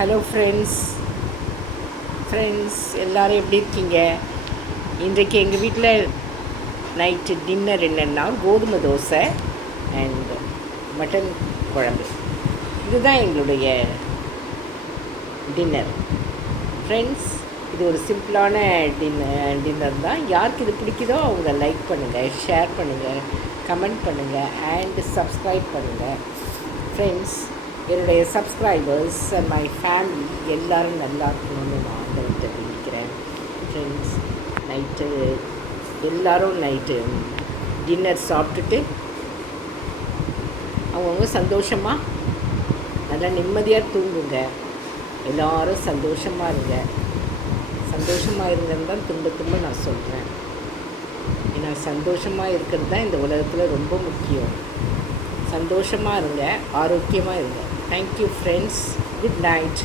Hello friends எல்லோரும் எப்படி இருக்கீங்க? இன்றைக்கு எங்கள் வீட்டில் நைட்டு டின்னர் என்னென்னா கோதுமை தோசை அண்ட் மட்டன் குழம்பு. இதுதான் எங்களுடைய டின்னர். ஃப்ரெண்ட்ஸ், இது ஒரு சிம்பிளான டின்னர் தான். யாருக்கு இது பிடிக்குதோ அவங்க லைக் பண்ணுங்கள், ஷேர் பண்ணுங்கள், கமெண்ட் பண்ணுங்கள் அண்ட் சப்ஸ்கிரைப் பண்ணுங்கள். ஃப்ரெண்ட்ஸ், என்னுடைய சப்ஸ்கிரைபர்ஸ் அண்ட் மை ஃபேமிலி எல்லோரும் நல்லா இருக்கணும்னு நான் ஆண்டவர்கிட்ட வேண்டிக்கிறேன். ஃப்ரெண்ட்ஸ், எல்லோரும் நைட்டு டின்னர் சாப்பிட்டுட்டு அவங்கவுங்க சந்தோஷமாக நல்லா நிம்மதியாக தூங்குங்க. எல்லோரும் சந்தோஷமாக இருங்க. சந்தோஷமாக இருங்கன்னு தான் திரும்ப நான் சொல்கிறேன். ஏன்னா சந்தோஷமாக இருக்கிறது தான் இந்த உலகத்தில் ரொம்ப முக்கியம். சந்தோஷமாக இருங்க, ஆரோக்கியமாக இருங்க. Thank you, friends. Good night.